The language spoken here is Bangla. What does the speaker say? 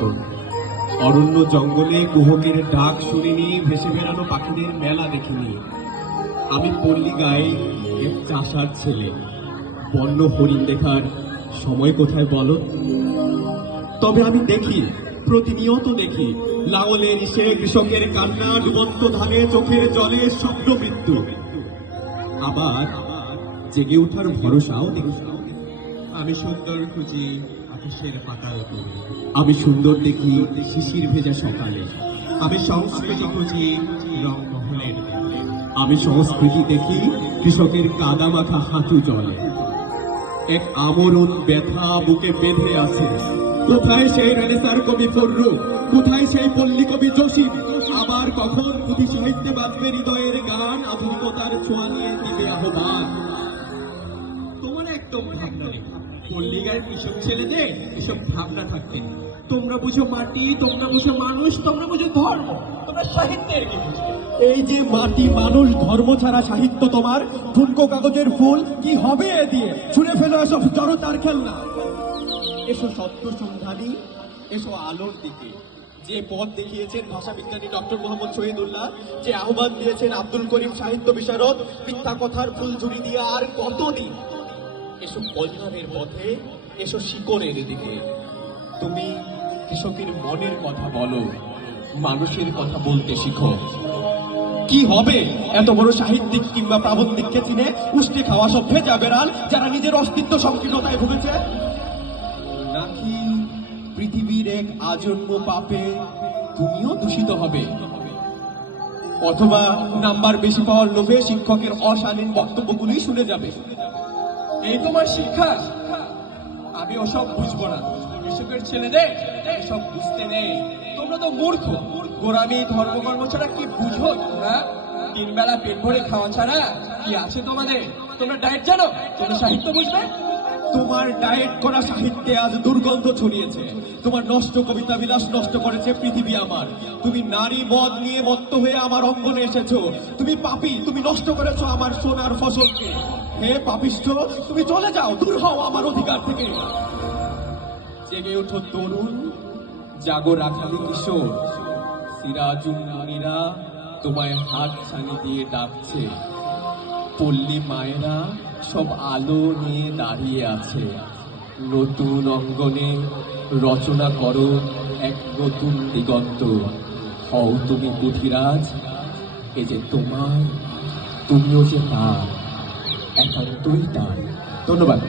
মতন। অরণ্য জঙ্গলে কুহকের ডাক শুনিনি, ভেসে বেড়ানো পাখিদের মেলা দেখিনি। আমি পল্লী গায়ে এক চাষার ছেলে, বন্য হরিণ দেখার সময় কোথায় বলো? তবে আমি দেখি, প্রতিনিয়ত দেখি, লাঙলের ইসে কৃষকের কান্না, ডুবন্ত ধানে চোখের জলে স্বপ্ন মৃত্যু। আবার জেগে ওঠার ভরসাও দেখি। আমি সুন্দর খুঁজি আকাশের পাতাল করে, আমি সুন্দর দেখি শিশির ভেজা সকালে। আমি সংস্কৃতি খুঁজি রংমহলের দিকে। আমি সংস্কৃতি দেখি কৃষকের কাদা মাখা হাঁটু জলে। এক আমরণ ব্যথা বুকে বেঁধে আছে। কোথায় সেই রেনেসার কবি ফররুখ, কোথায় সেই পল্লী কবি জসিম? আবার কখন পুঁথি সাহিত্যে বাজবে হৃদয়ের গান, আধুনিকতার ছোঁয়া নিয়ে দিবে আহ্বান? তোমার একদম ভাবনা নেই। পল্লী গায়ের কৃষক ছেলেদের এসব ভাবনা থাকতে। তোমরা বুঝো মাটি, তোমরা বুঝো মানুষ, তোমরা বুঝো ধর্ম, তোমরা সাহিত্যের কি বুঝো? এই যে মাটি, মানুষ, ধর্ম ছাড়া সাহিত্য তোমার ঠুনকো কাগজের ফুল, কি হবে এ দিয়ে? ছুঁড়ে ফেলো এসব জড়তার খেলনা। এসো সত্য সন্ধানী, এসো আলোর দিকে। যে পথ দেখিয়েছেন ভাষাবিজ্ঞানী ডক্টর মোহাম্মদ শহীদুল্লাহ, যে আহ্বান দিয়েছেন আব্দুল করিম সাহিত্য বিশারদ, মিথ্যা কথার ফুলঝুরি দিয়ে আর কতদিন? এসো কল্যাণের পথে, এসো শিকড়ের দিকে। তুমি কৃষকের মনের কথা বলো, মানুষের কথা বলতে শিখো। কি হবে এত বড় সাহিত্যিক কিংবা প্রাবন্ধিককে চিনে উষ্টে খাওয়া সব ভেজা বেড়াল, যারা নিজের অস্তিত্ব সংকীর্ণতায় ভুগেছে? নাকি পৃথিবীর এক আজন্ম পাপে তুমিও দূষিত হবে? অথবা নাম্বার বেশি পাওয়ার লোভে শিক্ষকের অশালীন বক্তব্যগুলি শুনে যাবে? এই তোমার শিক্ষা? আমি ওসব বুঝবো না। কৃষকের ছেলেদের এসব বুঝতে নেই। তোমরা তো মূর্খ। গোড়ামি ধর্মকর্ম ছাড়া কি বুঝো তোমরা? তিন বেলা পেট ভরে খাওয়া ছাড়া কি আছে তোমাদের? তোমরা ডায়েট জানো? তোমরা সাহিত্য বুঝবে? তোমার ডায়েট করা সাহিত্যে আজ দুর্গন্ধ ছড়িয়েছে। তোমার নষ্ট কবিতা বিলাস নষ্ট করেছে পৃথিবী আমার। তুমি নারী মদ নিয়ে মত্ত হয়ে আমার অঙ্গনে এসেছো। তুমি পাপী, তুমি নষ্ট করেছো আমার সোনার ফসলকে। হে পাপিষ্ঠ, তুমি চলে যাও, দূর হও আমার অধিকার থেকে। জেগে ওঠো তরুণ, জাগো রাখালি কিশোর। সিরাজুল মুনিরা তোমায় হাত ছানি দিয়ে ডাকছে। পল্লী মায়েরা সব আলো নিয়ে দাঁড়িয়ে আছে। নতুন অঙ্গনে রচনা করো এক নতুন দিগন্ত। হও তুমি পুঁথিরাজ, এ যে তোমার, তুমিও যে তার, একান্তই তার। ধন্যবাদ।